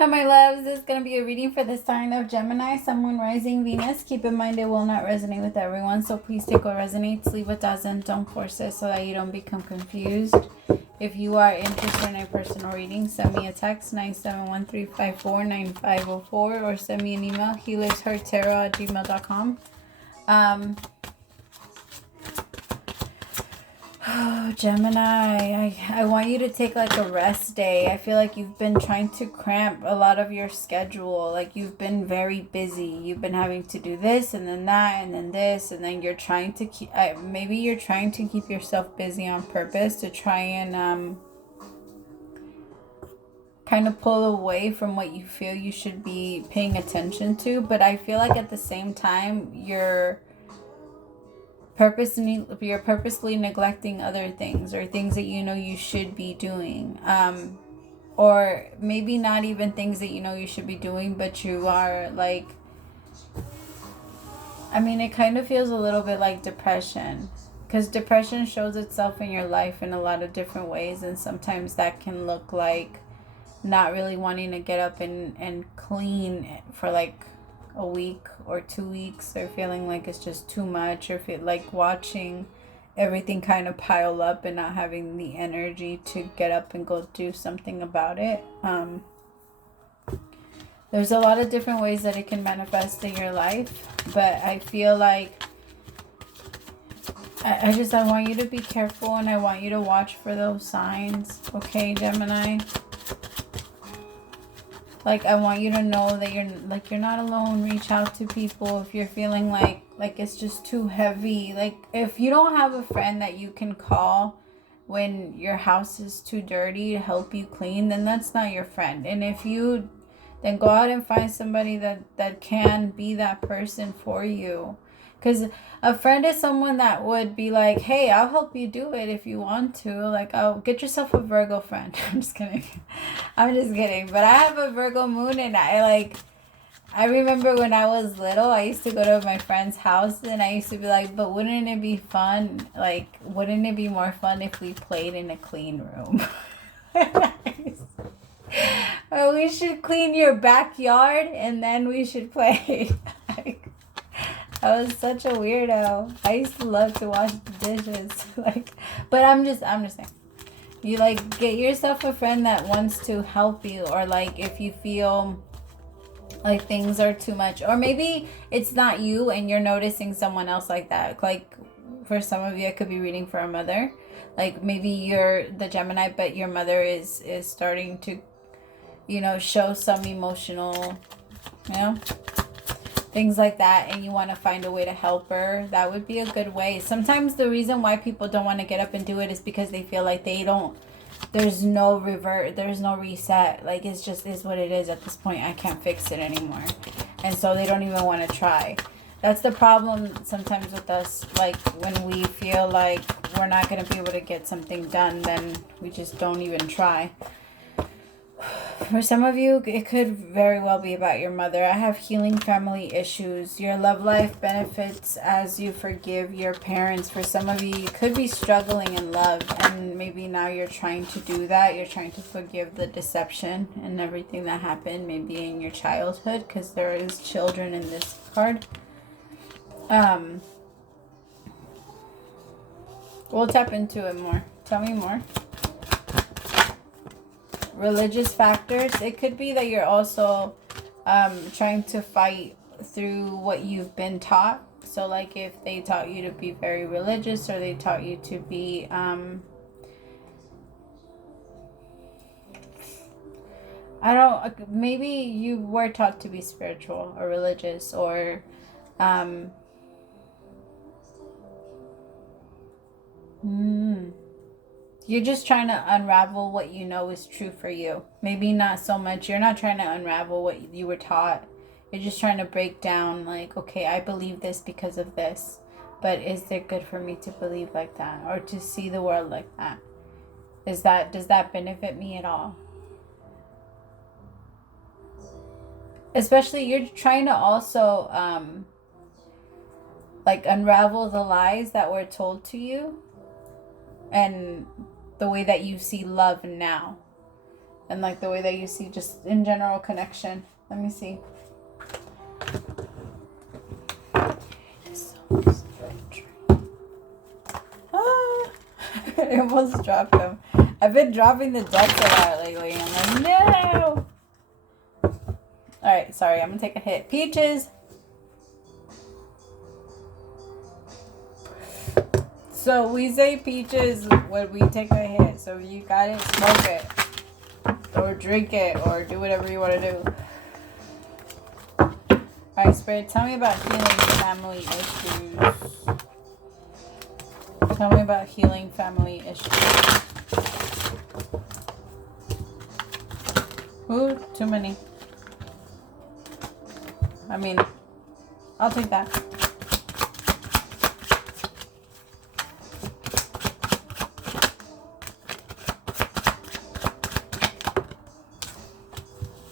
Hi, my loves. This is going to be a reading for the sign of Gemini, Sun, Moon, Rising, Venus. Keep in mind it will not resonate with everyone, so please take what resonates, leave what doesn't. Don't force it so that you don't become confused. If you are interested in a personal reading, send me a text, 971-354-9504, or send me an email, HealersHeartTarot@gmail.com. Oh, Gemini, I want you to take like a rest day. I feel like you've been trying to cramp a lot of your schedule. Like you've been very busy. You've been having to do this and then that and then this, and then you're trying to keep, maybe you're trying to keep yourself busy on purpose to try and kind of pull away from what you feel you should be paying attention to. But I feel like at the same time, you're purposely neglecting other things or things that you know you should be doing, or maybe not even things that you know you should be doing, but you are like, I mean, it kind of feels a little bit like depression, because depression shows itself in your life in a lot of different ways, and sometimes that can look like not really wanting to get up and clean for like a week or 2 weeks, or feeling like it's just too much, or feel like watching everything kind of pile up and not having the energy to get up and go do something about it. There's a lot of different ways that it can manifest in your life, but I feel like I want you to be careful, and I want you to watch for those signs, okay, Gemini? Like, I want you to know that you're not alone. Reach out to people if you're feeling like it's just too heavy. Like, if you don't have a friend that you can call when your house is too dirty to help you clean, then that's not your friend. And if you, then go out and find somebody that can be that person for you. Because a friend is someone that would be like, hey, I'll help you do it if you want to. Like, oh, get yourself a Virgo friend. I'm just kidding. I'm just kidding. But I have a Virgo moon, and I remember when I was little, I used to go to my friend's house, and I used to be like, but wouldn't it be fun? Like, wouldn't it be more fun if we played in a clean room? Or we should clean your backyard, and then we should play. I was such a weirdo. I used to love to wash the dishes. But I'm just saying. You get yourself a friend that wants to help you, or if you feel like things are too much, or maybe it's not you and you're noticing someone else like that. Like for some of you, I could be reading for a mother. Like maybe you're the Gemini, but your mother is starting to, show some emotional, things like that, and you want to find a way to help her. That would be a good way. Sometimes the reason why people don't want to get up and do it is because they feel like there's no reset. Like it just is what it is at this point. I can't fix it anymore, and so they don't even want to try. That's the problem sometimes with us. Like when we feel like we're not going to be able to get something done, then we just don't even try. For some of you, it could very well be about your mother. I have healing family issues. Your love life benefits as you forgive your parents. For some of you, you could be struggling in love, and maybe now you're trying to do that. You're trying to forgive the deception and everything that happened, maybe in your childhood, because there is children in this card. We'll tap into it more. Tell me more. Religious factors. It could be that you're also trying to fight through what you've been taught. So like if they taught you to be very religious, or they taught you to be maybe you were taught to be spiritual or religious, or you're just trying to unravel what you know is true for you. Maybe not so much. You're not trying to unravel what you were taught. You're just trying to break down, like, okay, I believe this because of this. But is it good for me to believe like that, or to see the world like that? Does that benefit me at all? Especially, you're trying to also unravel the lies that were told to you, and the way that you see love now. and like the way that you see just in general connection. Let me see. I almost dropped them. I've been dropping the decks a lot lately. I'm like, no. Alright, sorry. I'm going to take a hit. Peaches. So we say peaches when we take a hit. So you got it, smoke it. Or drink it. Or do whatever you want to do. Alright, Spirit. Tell me about healing family issues. Tell me about healing family issues. Ooh, too many. I mean, I'll take that.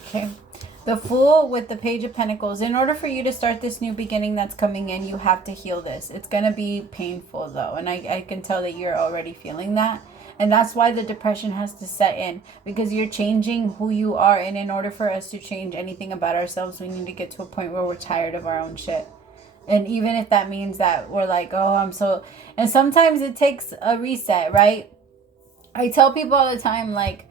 Okay. The Fool with the Page of Pentacles. In order for you to start this new beginning that's coming in, you have to heal this. It's going to be painful though. And I can tell that you're already feeling that. And that's why the depression has to set in. Because you're changing who you are. And in order for us to change anything about ourselves, we need to get to a point where we're tired of our own shit. And even if that means that we're like, oh, I'm so... And sometimes it takes a reset, right? I tell people all the time, like,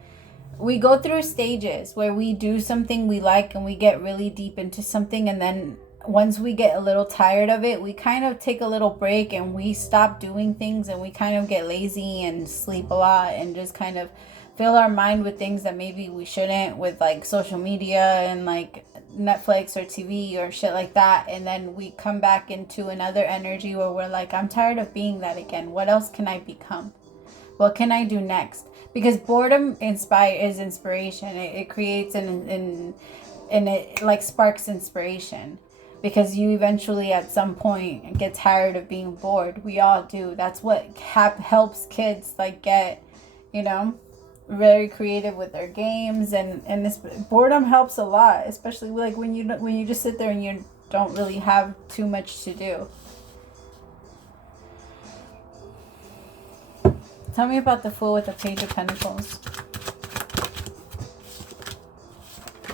we go through stages where we do something we like and we get really deep into something, and then once we get a little tired of it, we kind of take a little break and we stop doing things, and we kind of get lazy and sleep a lot and just kind of fill our mind with things that maybe we shouldn't, with like social media and like Netflix or TV or shit like that. And then we come back into another energy where we're like, I'm tired of being that again. What else can I become? What can I do next? Because boredom is inspiration. It creates and it like sparks inspiration. Because you eventually at some point get tired of being bored. We all do. That's what helps kids like get, you know, very creative with their games. And this boredom helps a lot. Especially like when you just sit there and you don't really have too much to do. Tell me about the Fool with the Page of Pentacles.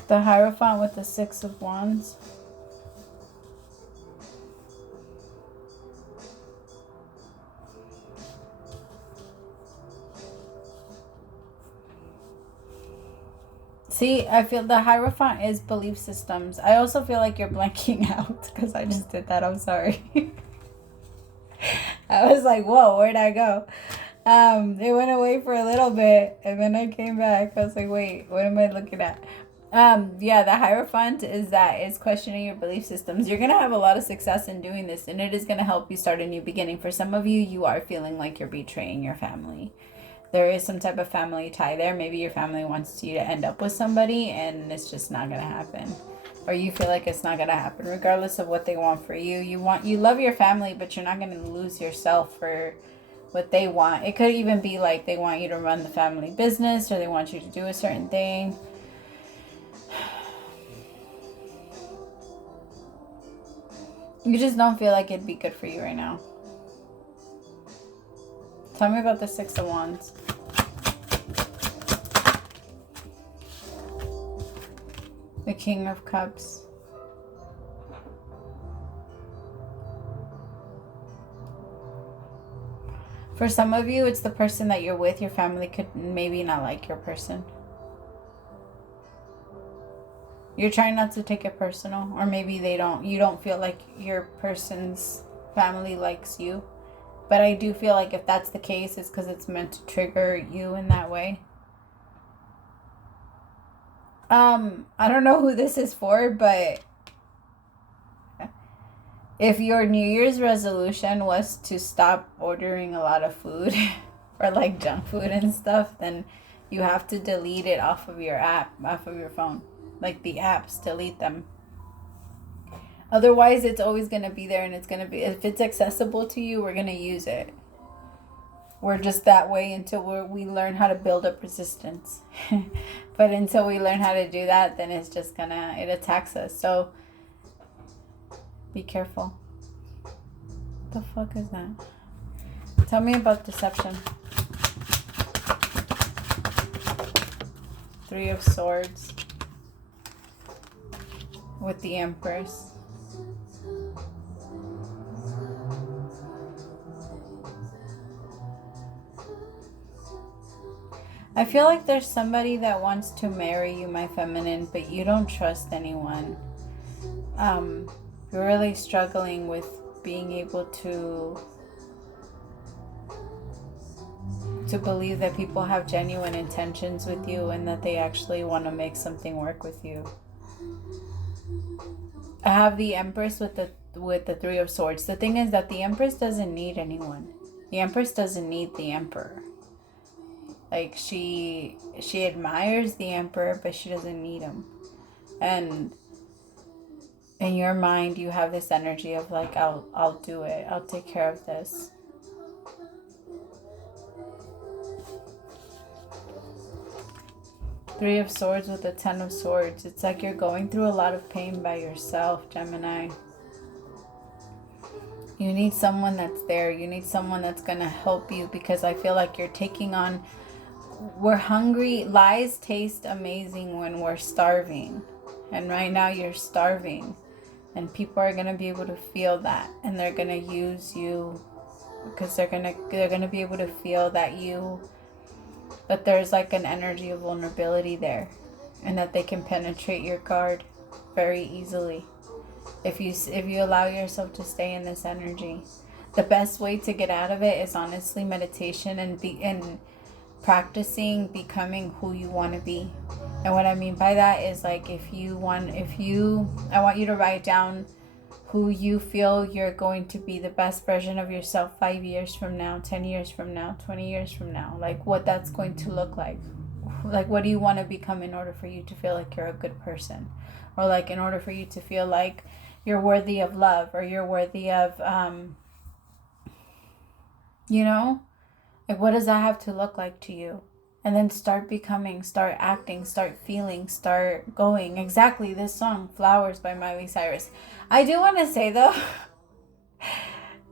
The Hierophant with the Six of Wands. See, I feel the Hierophant is belief systems. I also feel like you're blanking out because I just did that. I'm sorry. I was like, whoa, where'd I go? It went away for a little bit and then I came back. I was like, wait, what am I looking at? Yeah, the Hierophant is questioning your belief systems. You're going to have a lot of success in doing this, and it is going to help you start a new beginning. For some of you, you are feeling like you're betraying your family. There is some type of family tie there. Maybe your family wants you to end up with somebody and it's just not going to happen. Or you feel like it's not going to happen regardless of what they want for you. You love your family, but you're not going to lose yourself for what they want. It could even be like they want you to run the family business, or they want you to do a certain thing. You just don't feel like it'd be good for you right now. Tell me about the Six of Wands. The King of Cups. For some of you, it's the person that you're with. Your family could maybe not like your person. You're trying not to take it personal, or maybe you don't feel like your person's family likes you. But I do feel like if that's the case, it's because it's meant to trigger you in that way. I don't know who this is for, but if your New Year's resolution was to stop ordering a lot of food or like junk food and stuff, then you have to delete it off of your app, off of your phone. Like the apps, delete them. Otherwise, it's always going to be there, and it's going to be, if it's accessible to you, we're going to use it. We're just that way until we learn how to build up resistance. But until we learn how to do that, then it's just it attacks us. So be careful. What the fuck is that? Tell me about deception. Three of Swords with the Empress. I feel like there's somebody that wants to marry you, my feminine, but you don't trust anyone. You're really struggling with being able to believe that people have genuine intentions with you and that they actually want to make something work with you. I have the Empress with the Three of Swords. The thing is that the Empress doesn't need anyone. The Empress doesn't need the Emperor. Like, she admires the Emperor, but she doesn't need him. And in your mind, you have this energy of like, I'll do it. I'll take care of this. Three of Swords with the Ten of Swords. It's like you're going through a lot of pain by yourself, Gemini. You need someone that's there. You need someone that's going to help you, because I feel like you're taking on... We're hungry. Lies taste amazing when we're starving. And right now you're starving. And people are going to be able to feel that. And they're going to use you, because they're going to be able to feel that that there's like an energy of vulnerability there. And that they can penetrate your guard very easily. If you allow yourself to stay in this energy. The best way to get out of it is honestly meditation and practicing becoming who you want to be. And what I mean by that is like, I want you to write down who you feel you're going to be, the best version of yourself 5 years from now, 10 years from now, 20 years from now, like what that's going to look like. Like, what do you want to become in order for you to feel like you're a good person? Or like in order for you to feel like you're worthy of love, or you're worthy of, like, what does that have to look like to you? And then start becoming, start acting, start feeling, start going. Exactly, this song, Flowers by Miley Cyrus. I do want to say though,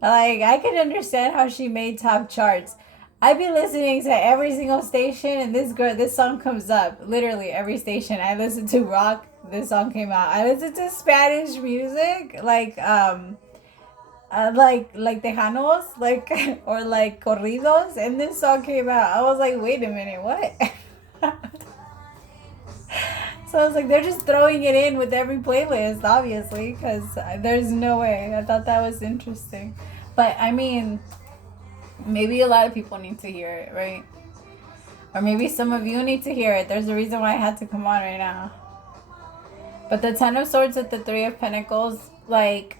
like, I can understand how she made top charts. I've been listening to every single station, and this song comes up. Literally every station. I listen to rock, this song came out. I listen to Spanish music, like Tejanos, like, or like corridos, and this song came out. I was like, wait a minute, what? So I was like, they're just throwing it in with every playlist, obviously, because there's no way. I thought that was interesting. But I mean, maybe a lot of people need to hear it, right? Or maybe some of you need to hear it. There's a reason why I had to come on right now. But the Ten of Swords with the Three of Pentacles, like,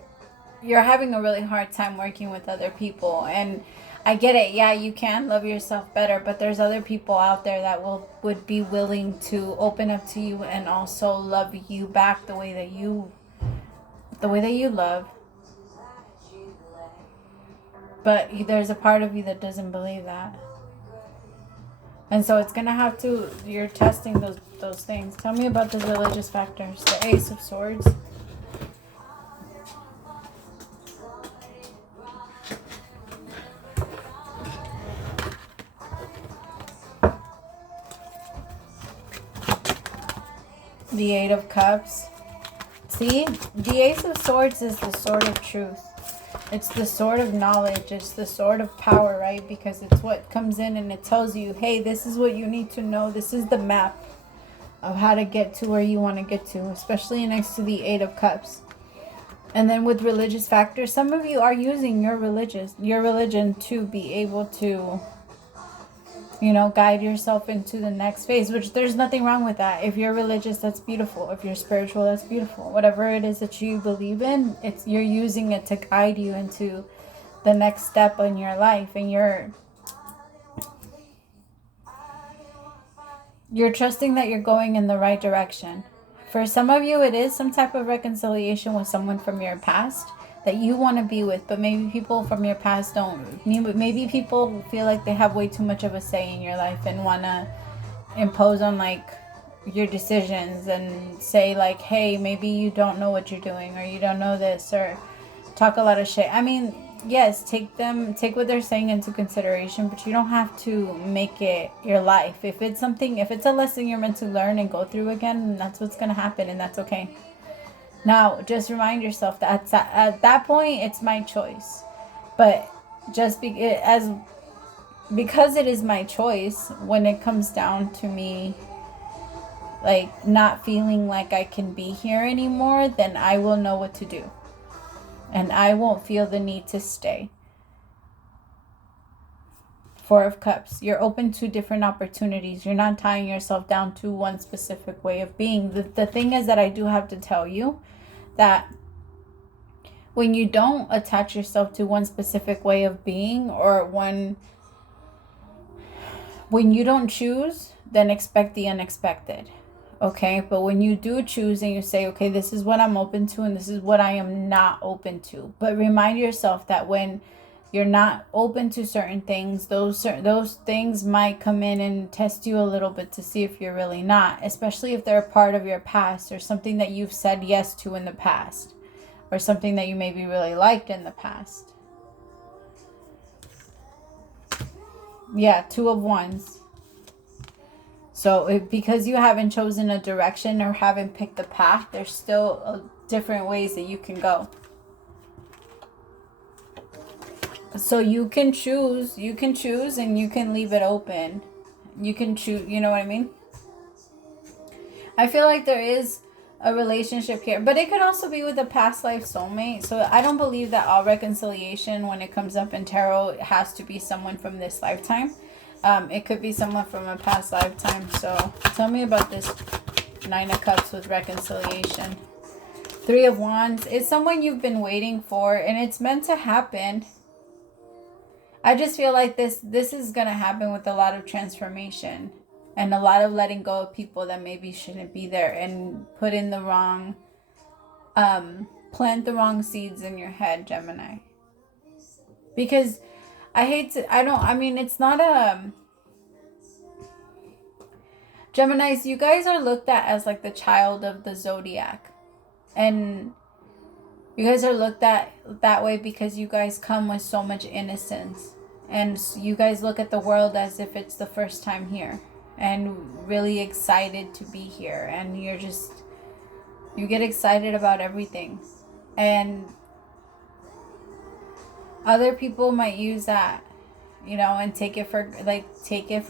you're having a really hard time working with other people. And I get it. Yeah, you can love yourself better, but there's other people out there that would be willing to open up to you and also love you back the way that you love. But there's a part of you that doesn't believe that. And so it's going to have to, you're testing those things. Tell me about the religious factors. The Ace of Swords. The Eight of Cups. See, the Ace of Swords is the sword of truth. It's the sword of knowledge. It's the sword of power, right? Because it's what comes in and it tells you, hey, this is what you need to know. This is the map of how to get to where you want to get to, especially next to the Eight of Cups. And then with religious factors, some of you are using your religion to be able to, guide yourself into the next phase, which there's nothing wrong with that. If you're religious, that's beautiful. If you're spiritual, that's beautiful. Whatever it is that you believe in, you're using it to guide you into the next step in your life. And you're trusting that you're going in the right direction. For some of you, it is some type of reconciliation with someone from your past that you want to be with, but maybe people from your past don't. Maybe people feel like they have way too much of a say in your life and want to impose on like your decisions and say like, hey, maybe you don't know what you're doing, or you don't know this, or talk a lot of shit. I mean, yes, take what they're saying into consideration, but you don't have to make it your life. If it's a lesson you're meant to learn and go through again, that's what's going to happen, and that's okay. Now, just remind yourself that at that point, it's my choice. But because it is my choice, when it comes down to me, like, not feeling like I can be here anymore, then I will know what to do. And I won't feel the need to stay. Four of Cups. You're open to different opportunities. You're not tying yourself down to one specific way of being. The thing is that I do have to tell you that when you don't attach yourself to one specific way of being, or when you don't choose, then expect the unexpected. Okay, but when you do choose and you say, okay, this is what I'm open to and this is what I am not open to. But remind yourself that when you're not open to certain things, those things might come in and test you a little bit to see if you're really not, especially if they're a part of your past or something that you've said yes to in the past, or something that you maybe really liked in the past. Yeah, Two of Wands. So because you haven't chosen a direction or haven't picked the path, there's still different ways that you can go. So you can choose and you can leave it open. You can choose, you know what I mean? I feel like there is a relationship here, but it could also be with a past life soulmate. So I don't believe that all reconciliation, when it comes up in tarot, has to be someone from this lifetime. It could be someone from a past lifetime. So tell me about this Nine of Cups with reconciliation. Three of Wands. It's someone you've been waiting for, and it's meant to happen. I just feel like this is going to happen with a lot of transformation and a lot of letting go of people that maybe shouldn't be there, and put in the wrong, plant the wrong seeds in your head, Gemini. Because it's not Geminis, you guys are looked at as like the child of the zodiac. And you guys are looked at that way because you guys come with so much innocence. And you guys look at the world as if it's the first time here. And really excited to be here. And you get excited about everything. And other people might use that, and take it for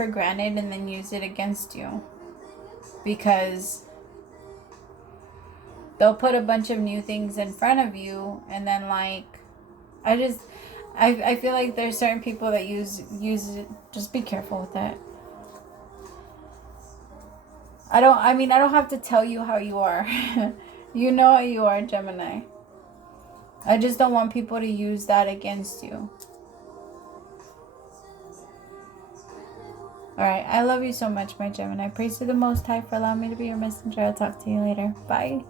granted and then use it against you. Because they'll put a bunch of new things in front of you, and then I feel like there's certain people that use it. Just be careful with that. I don't have to tell you how you are. You know how you are, Gemini. I just don't want people to use that against you. Alright, I love you so much, my Gemini. Praise to the Most High for allowing me to be your messenger. I'll talk to you later. Bye.